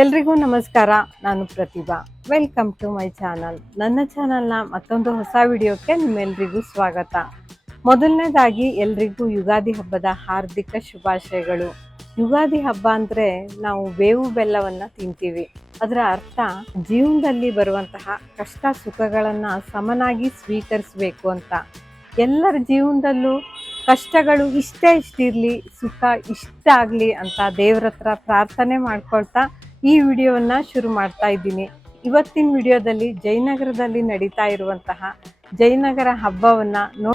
ಎಲ್ರಿಗೂ ನಮಸ್ಕಾರ. ನಾನು Prathibha. Welcome to my channel. ನನ್ನ ಚಾನಲ್ನ ಮತ್ತೊಂದು ಹೊಸ ವಿಡಿಯೋಕ್ಕೆ ನಿಮ್ಮೆಲ್ರಿಗೂ ಸ್ವಾಗತ. ಮೊದಲನೇದಾಗಿ ಎಲ್ರಿಗೂ ಯುಗಾದಿ ಹಬ್ಬದ ಹಾರ್ದಿಕ ಶುಭಾಶಯಗಳು. ಯುಗಾದಿ ಹಬ್ಬ ಅಂದರೆ ನಾವು ಬೇವು ಬೆಲ್ಲವನ್ನು ತಿಂತೀವಿ. ಅದರ ಅರ್ಥ ಜೀವನದಲ್ಲಿ ಬರುವಂತಹ ಕಷ್ಟ ಸುಖಗಳನ್ನು ಸಮನಾಗಿ ಸ್ವೀಕರಿಸಬೇಕು ಅಂತ. ಎಲ್ಲರ ಜೀವನದಲ್ಲೂ ಕಷ್ಟಗಳು ಇಷ್ಟಿರಲಿ, ಸುಖ ಇಷ್ಟ ಆಗಲಿ ಅಂತ ದೇವ್ರ ಹತ್ರ ಪ್ರಾರ್ಥನೆ ಮಾಡ್ಕೊಳ್ತಾ ಈ ವಿಡಿಯೋವನ್ನು ಶುರು ಮಾಡ್ತಾ ಇದ್ದೀನಿ. ಇವತ್ತಿನ ವಿಡಿಯೋದಲ್ಲಿ ಜಯನಗರದಲ್ಲಿ ನಡೀತಾ ಇರುವಂತಹ ಜಯನಗರ ಹಬ್ಬವನ್ನು